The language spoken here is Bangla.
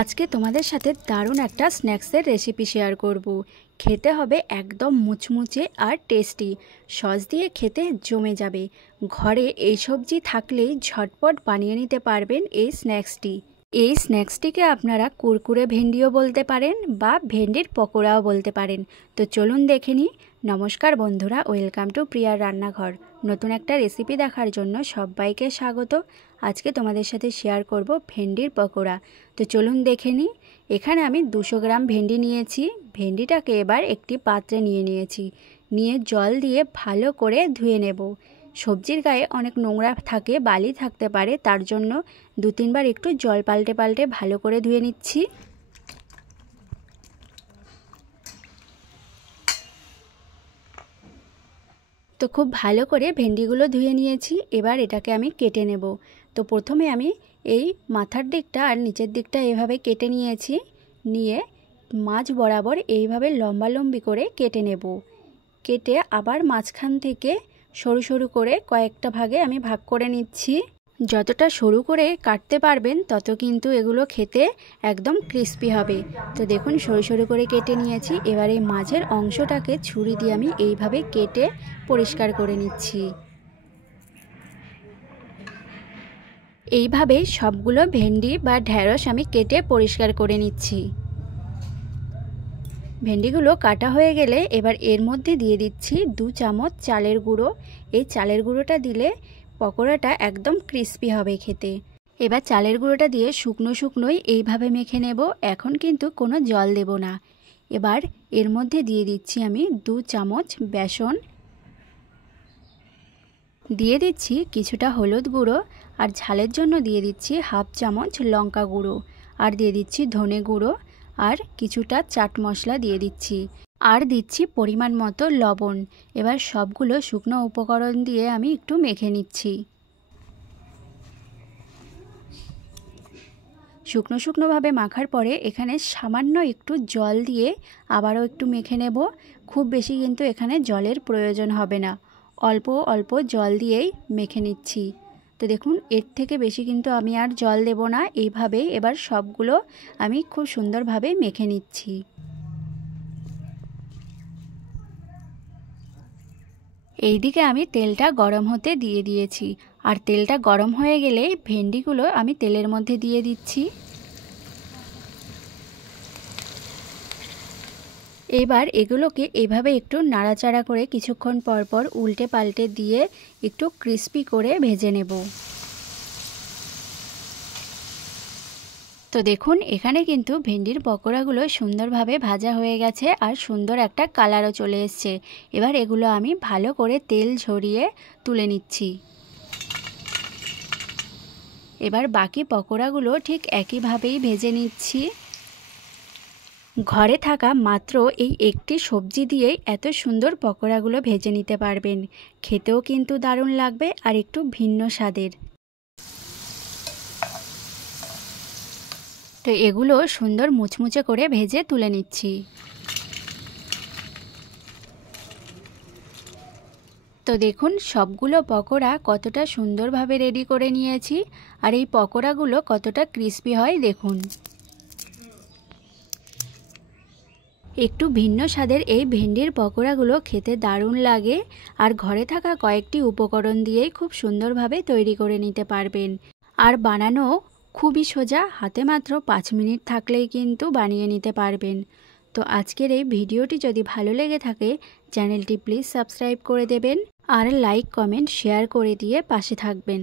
আজকে তোমাদের সাথে দারুণ একটা স্ন্যাক্সের রেসিপি শেয়ার করব। খেতে হবে একদম মুচমুচে আর টেস্টি, সস দিয়ে খেতে জমে যাবে। ঘরে এই সবজি থাকলেই ঝটপট বানিয়ে নিতে পারবেন এই স্ন্যাক্সটি। এই স্ন্যাক্সটিকে আপনারা কুরকুরে ভেন্ডিও বলতে পারেন বা ভেন্ডির পকোড়াও বলতে পারেন। তো চলুন দেখে নিই। নমস্কার বন্ধুরা, ওয়েলকাম টু প্রিয়ার রান্নাঘর। নতুন একটা রেসিপি দেখার জন্য সবাইকে স্বাগত। আজকে তোমাদের সাথে শেয়ার করব ভেন্ডির পকোড়া। তো চলুন দেখে নিই। এখানে আমি 200 গ্রাম ভেন্ডি নিয়েছি। ভেন্ডিটাকে এবার একটি পাত্রে নিয়ে জল দিয়ে ভালো করে ধুয়ে নেব। সবজির গায়ে অনেক নোংরা থাকে, বালি থাকতে পারে, তার জন্য 2-3 বার একটু জল পাল্টে পাল্টে ভালো করে ধুয়ে নিচ্ছি। তো খুব ভালো করে ভেন্ডিগুলো ধুয়ে নিয়েছি। এবার এটাকে আমি কেটে নেব। তো প্রথমে আমি এই মাথার দিকটা আর নিচের দিকটা এভাবে কেটে নিয়ে মাঝ বরাবর এইভাবে লম্বালম্বি করে কেটে নেব। কেটে আবার মাঝখান থেকে সরু সরু করে কয়েকটা ভাগে আমি ভাগ করে নিচ্ছি। যতটা সরু করে কাটতে পারবেন তত কিন্তু এগুলো খেতে একদম ক্রিস্পি হবে। তো দেখুন সরু সরু করে কেটে নিয়েছি। এবার এই মাঝের অংশটাকে ছুরি দিয়ে আমি এইভাবে কেটে পরিষ্কার করে নিচ্ছি। এইভাবে সবগুলো ভেন্ডি বা ঢ্যাঁড়স আমি কেটে পরিষ্কার করে নিচ্ছি। ভেন্ডিগুলো কাটা হয়ে গেলে এবার এর মধ্যে দিয়ে দিচ্ছি 2 চামচ চালের গুঁড়ো। এই চালের গুঁড়োটা দিলে পকোড়াটা একদম ক্রিস্পি হবে খেতে। এবার চালের গুঁড়োটা দিয়ে শুকনোই এইভাবে মেখে নেব। এখন কিন্তু কোনো জল দেব না। এবার এর মধ্যে দিয়ে দিচ্ছি আমি 2 চামচ বেসন, দিয়ে দিচ্ছি কিছুটা হলুদ গুঁড়ো, আর ঝালের জন্য দিয়ে দিচ্ছি 1/2 চামচ লঙ্কা গুঁড়ো, আর দিয়ে দিচ্ছি ধনে গুঁড়ো, আর কিছুটা চাট মশলা দিয়ে দিচ্ছি, আর দিচ্ছি পরিমাণ মতো লবণ। এবার সবগুলো শুকনো উপকরণ দিয়ে আমি একটু মেখে নিচ্ছি। শুকনোভাবে মাখার পরে এখানে সামান্য একটু জল দিয়ে আবারও একটু মেখে নেব। খুব বেশি কিন্তু এখানে জলের প্রয়োজন হবে না, অল্প অল্প জল দিয়েই মেখে নিচ্ছি। তো দেখুন এর থেকে বেশি কিন্তু আমি আর জল দেব না। এইভাবেই এবার সবগুলো আমি খুব সুন্দরভাবে মেখে নিচ্ছি। এইদিকে আমি তেলটা গরম হতে দিয়ে দিয়েছি, আর তেলটা গরম হয়ে গেলে ভেন্ডিগুলো আমি তেলের মধ্যে দিয়ে দিচ্ছি। এবার এগুলোকে এভাবে একটু নাড়াচাড়া করে কিছুক্ষণ পর পর উল্টে পাল্টে দিয়ে একটু ক্রিস্পি করে ভেজে নেব। তো দেখুন এখানে কিন্তু ভেন্ডির পকোড়াগুলো সুন্দরভাবে ভাজা হয়ে গেছে, আর সুন্দর একটা কালারও চলে এসছে। এবার এগুলো আমি ভালো করে তেল ঝরিয়ে তুলে নিচ্ছি। এবার বাকি পকোড়াগুলো ঠিক একইভাবেই ভেজে নিচ্ছি। ঘরে থাকা মাত্র এই একটি সবজি দিয়েই এত সুন্দর পকোড়াগুলো ভেজে নিতে পারবেন। খেতেও কিন্তু দারুণ লাগবে আর একটু ভিন্ন স্বাদের। তো এগুলো সুন্দর মুচমুচে করে ভেজে তুলে নিচ্ছি। তো দেখুন সবগুলো পকোড়া কতটা সুন্দরভাবে রেডি করে নিয়েছি, আর এই পকোড়াগুলো কতটা ক্রিস্পি হয় দেখুন। একটু ভিন্ন স্বাদের এই ভেন্ডির পকোড়াগুলো খেতে দারুণ লাগে, আর ঘরে থাকা কয়েকটি উপকরণ দিয়েই খুব সুন্দরভাবে তৈরি করে নিতে পারবেন। আর বানানো খুবই সোজা, হাতে মাত্র 5 মিনিট থাকলেই কিন্তু বানিয়ে নিতে পারবেন। তো আজকের এই ভিডিওটি যদি ভালো লেগে থাকে চ্যানেলটি প্লিজ সাবস্ক্রাইব করে দেবেন, আর লাইক কমেন্ট শেয়ার করে দিয়ে পাশে থাকবেন।